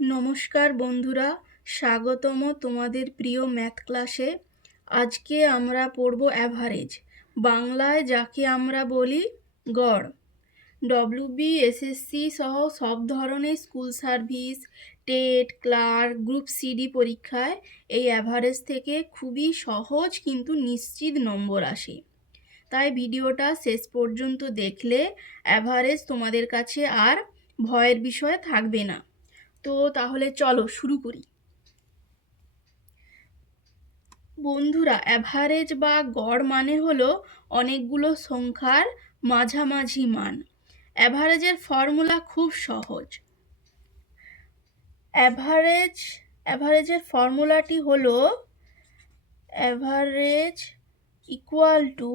নমস্কার বন্ধুরা, স্বাগতম তোমাদের প্রিয় ম্যাথ ক্লাসে। আজকে আমরা পড়ব অ্যাভারেজ, বাংলায় যাকে আমরা বলি গড়। ডব্লিউবি, এসএসসি সহ সব ধরনের school service, TET, clerk, group CD পরীক্ষায় এই অ্যাভারেজ থেকে খুবই সহজ কিন্তু নিশ্চিত নম্বর আসে। তাই ভিডিওটা শেষ পর্যন্ত দেখলে অ্যাভারেজ তোমাদের কাছে আর ভয়ের বিষয় থাকবে না। তো তাহলে চলো শুরু করি। বন্ধুরা, অ্যাভারেজ বা গড় মানে হলো অনেকগুলো সংখ্যার মাঝামাঝি মান। অ্যাভারেজের ফর্মুলা খুব সহজ। অ্যাভারেজের ফর্মুলাটি হলো অ্যাভারেজ ইকুয়াল টু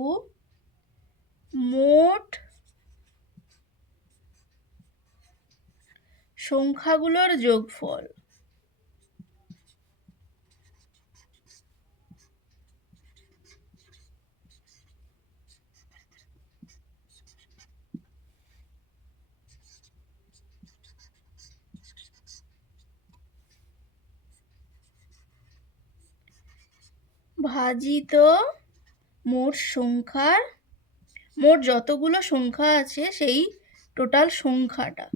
মোট সংখ্যাগুলোর যোগফল। ভাজিত মোট যতগুলো সংখ্যা আছে সেই টোটাল সংখ্যাটা।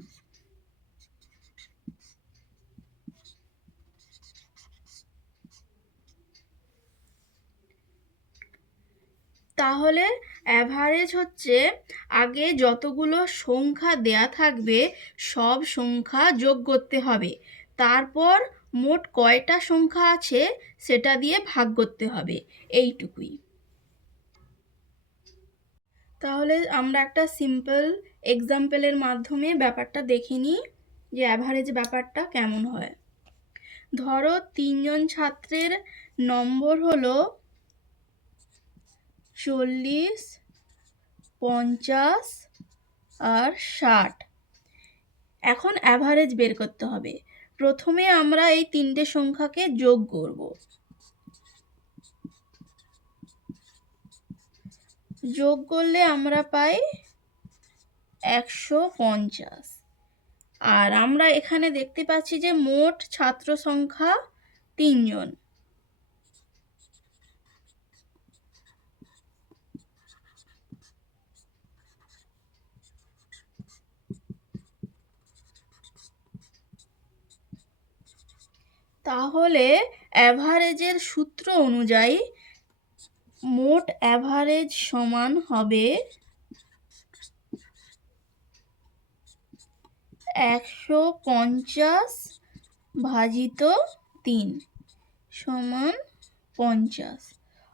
তাহলে অ্যাভারেজ হচ্ছে আগে যতগুলো সংখ্যা দেয়া থাকবে সব সংখ্যা যোগ করতে হবে, তারপর মোট কয়টা সংখ্যা আছে সেটা দিয়ে ভাগ করতে হবে, এইটুকুই। তাহলে আমরা একটা সিম্পল এক্সাম্পলের মাধ্যমে ব্যাপারটা দেখে নিই যে অ্যাভারেজ ব্যাপারটা কেমন হয়। ধরো 3 জন ছাত্রের নম্বর হলো 40, 50 আর 60। এখন অ্যাভারেজ বের করতে হবে। প্রথমে আমরা এই তিনটে সংখ্যাকে যোগ করব। যোগ করলে আমরা পাই 150। আর আমরা এখানে দেখতে পাচ্ছি যে মোট ছাত্র সংখ্যা 3 জন। তাহলে অ্যাভারেজের সূত্র অনুযায়ী মোট অ্যাভারেজ সমান হবে 150 ভাজিত 3 সমান 50।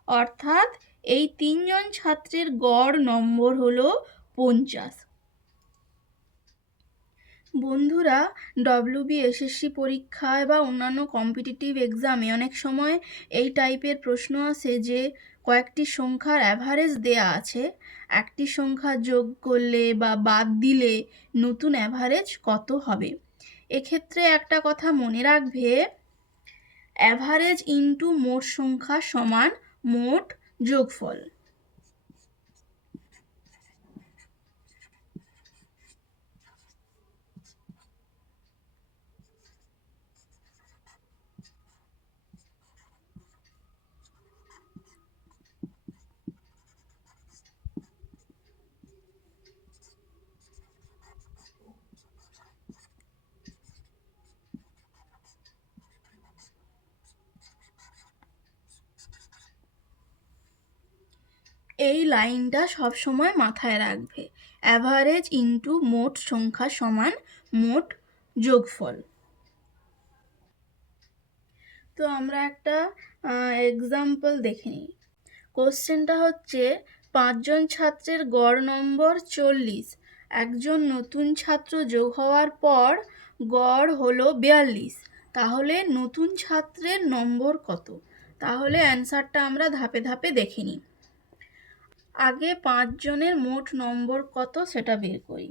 অর্থাৎ এই 3 জন ছাত্রের গড় নম্বর হলো 50। বন্ধুরা, ডব্লিউবি, এসএসসি পরীক্ষায় বা অন্যান্য কম্পিটিটিভ এক্সামে অনেক সময় এই টাইপের প্রশ্ন আসে যে কয়েকটি সংখ্যার অ্যাভারেজ দেয়া আছে, একটি সংখ্যা যোগ করলে বা বাদ দিলে নতুন অ্যাভারেজ কত হবে। এক্ষেত্রে একটা কথা মনে রাখবে, অ্যাভারেজ ইনটু মোট সংখ্যা সমান মোট যোগফল। এই লাইনটা সবসময় মাথায় রাখবে, অ্যাভারেজ ইনটু মোট সংখ্যা সমান মোট যোগফল। তো আমরা একটা এক্সাম্পল দেখে নিই। কোশ্চেনটা হচ্ছে 5 জন ছাত্রের গড় নম্বর 40, একজন নতুন ছাত্র যোগ হওয়ার পর গড় হলো 42, তাহলে নতুন ছাত্রের নম্বর কত? তাহলে অ্যান্সারটা আমরা ধাপে ধাপে দেখে নিই। আগে 5 জনের মোট নম্বর কত সেটা বের করি।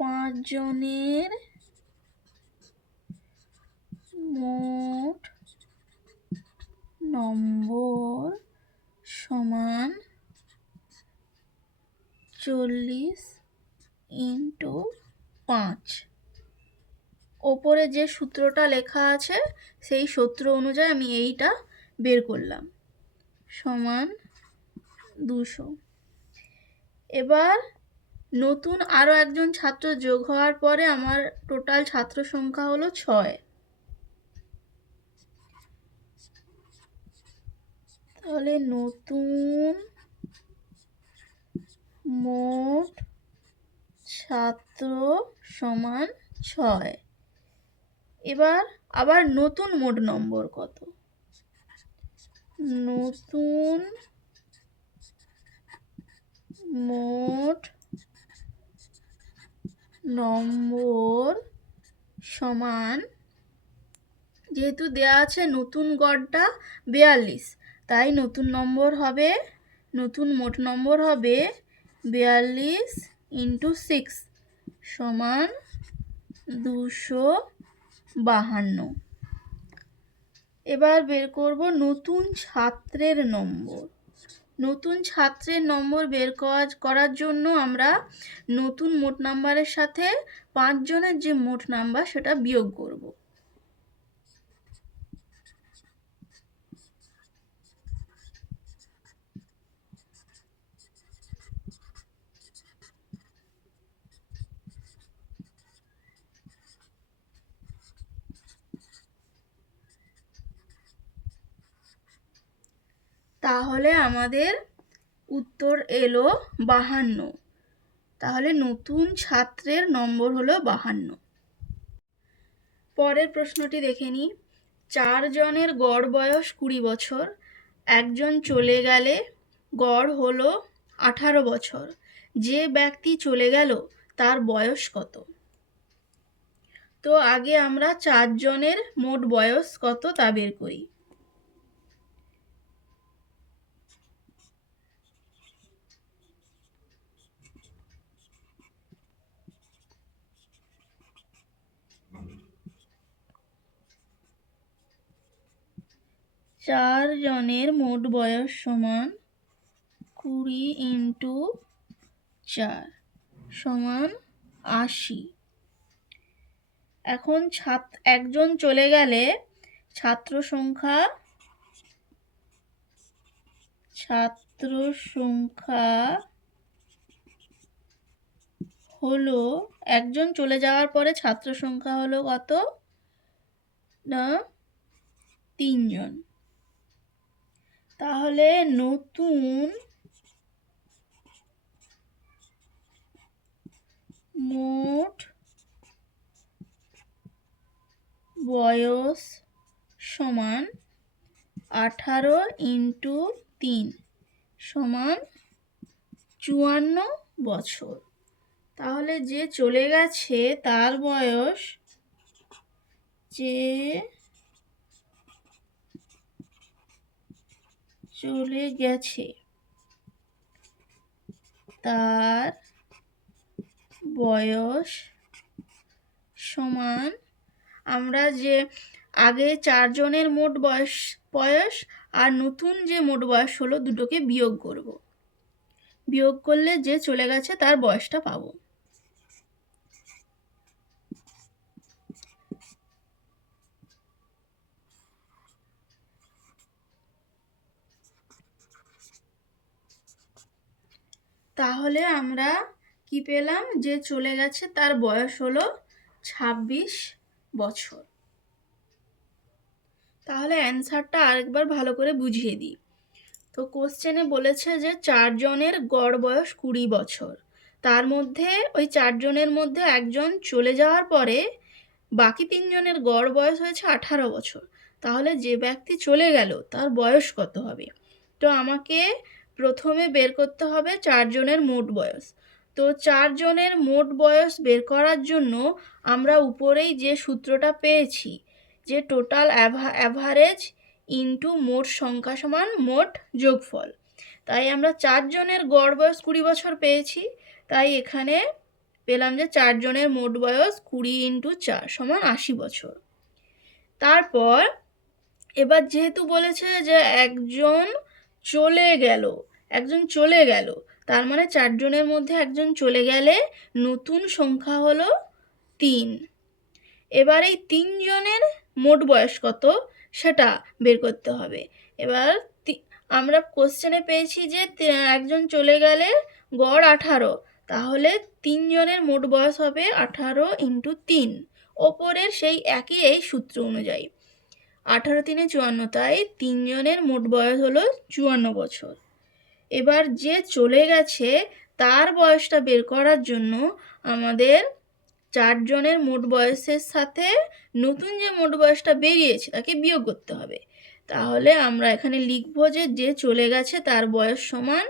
5 জনের মোট নম্বর সমান 40 42/5। ওপরে যে সূত্রটা লেখা আছে সেই সূত্র অনুযায়ী আমি এইটা বের করলাম, সমান 200। এবার নতুন আরও একজন ছাত্র যোগ হওয়ার পরে আমার টোটাল ছাত্র সংখ্যা হলো 6। তাহলে নতুন মোট ছাত্র সমান 6। এবার আবার নতুন মোট নম্বর কত? নতুন মোট নম্বর সমান, যেহেতু দেয়া আছে নতুন গড়টা 42, তাই নতুন মোট নম্বর হবে 42 × 6 সমান 252। এবার বের করব নতুন ছাত্রের নম্বর। নতুন ছাত্রের নম্বর বের করার জন্য আমরা নতুন মোট নাম্বারের সাথে 5 জনের যে মোট নাম্বার সেটা বিয়োগ করব। তাহলে আমাদের উত্তর এলো 52। তাহলে নতুন ছাত্রের নম্বর হলো 52। পরের প্রশ্নটি দেখে নিই। 4 জনের গড় বয়স 20 বছর, একজন চলে গেলে গড় হলো 18 বছর। যে ব্যক্তি চলে গেল তার বয়স কত? তো আগে আমরা 4 জনের মোট বয়স কত তা বের করি। চার জনের মোট বয়স সমান 20 × 4 সমান 80। এখন একজন চলে গেলে ছাত্র সংখ্যা হলো, একজন চলে যাওয়ার পরে ছাত্র সংখ্যা হলো কত না 3 জন। তাহলে নতুন মোট বয়স সমান 18 × 3 সমান 54 বছর। তাহলে যে চলে গেছে তার বয়স, তার বয়স সমান, আমরা যে আগে 4 জনের মোট বয়স আর নতুন যে মোট বয়স হলো দুটোকে বিয়োগ করব। বিয়োগ করলে যে চলে গেছে তার বয়সটা পাবো। তাহলে আমরা কি পেলাম? যে চলে গেছে তার বয়স হলো 26 বছর। তাহলে অ্যান্সারটা আরেকবার ভালো করে বুঝিয়ে দিই। তো কোশ্চেনে বলেছে যে 4 জনের গড় বয়স 20 বছর, তার মধ্যে ওই 4 জনের মধ্যে একজন চলে যাওয়ার পরে বাকি 3 জনের গড় বয়স হয়েছে 18 বছর। তাহলে যে ব্যক্তি চলে গেল তার বয়স কত হবে? তো আমাকে প্রথমে বের করতে হবে 4 জনের মোট বয়স। তো 4 জনের মোট বয়স বের করার জন্য আমরা উপরেই যে সূত্রটা পেয়েছি, যে টোটাল অ্যাভারেজ ইন্টু মোট সংখ্যা সমান মোট যোগফল, তাই আমরা 4 জনের গড় বয়স 20 বছর পেয়েছি, তাই এখানে পেলাম যে 4 জনের মোট বয়স 20 × 4 সমান 80 বছর। তারপর এবার যেহেতু বলেছে যে একজন চলে গেল, তার মানে 4 জনের মধ্যে একজন চলে গেলে নতুন সংখ্যা হলো 3। এবার এই 3 জনের মোট বয়স কত সেটা বের করতে হবে। এবার আমরা কোশ্চেনে পেয়েছি যে একজন চলে গেলে গড় 18, তাহলে 3 জনের মোট বয়স হবে 18 × 3। ওপরের সেই একই এই সূত্র অনুযায়ী 18 × 3 = 54, তাই 3 জনের মোট বয়স হলো 54 বছর। এবার যে চলে গেছে তার বয়সটা বের করার জন্য আমাদের 4 জনের মোট বয়সের সাথে নতুন যে মোট বয়সটা বেরিয়েছে তাকে বিয়োগ করতে হবে। তাহলে আমরা এখানে লিখব যে চলে গেছে তার বয়স সমান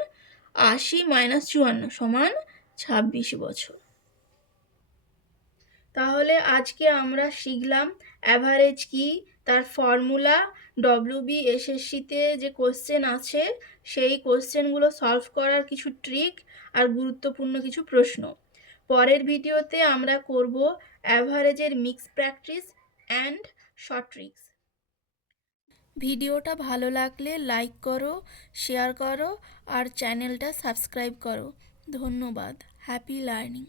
80 - 54 সমান 26 বছর। তাহলে আজকে আমরা শিখলাম অ্যাভারেজ কি, তার ফর্মুলা, WBSSCতে যে কোশ্চেন আছে সেই কোশ্চেনগুলো সলভ করার কিছু ট্রিক আর গুরুত্বপূর্ণ কিছু প্রশ্ন। পরের ভিডিওতে আমরা করব অ্যাভারেজের mix practice and short tricks. ভিডিওটা ভালো লাগলে লাইক করো, শেয়ার করো আর চ্যানেলটা সাবস্ক্রাইব করো। ধন্যবাদ। Happy learning.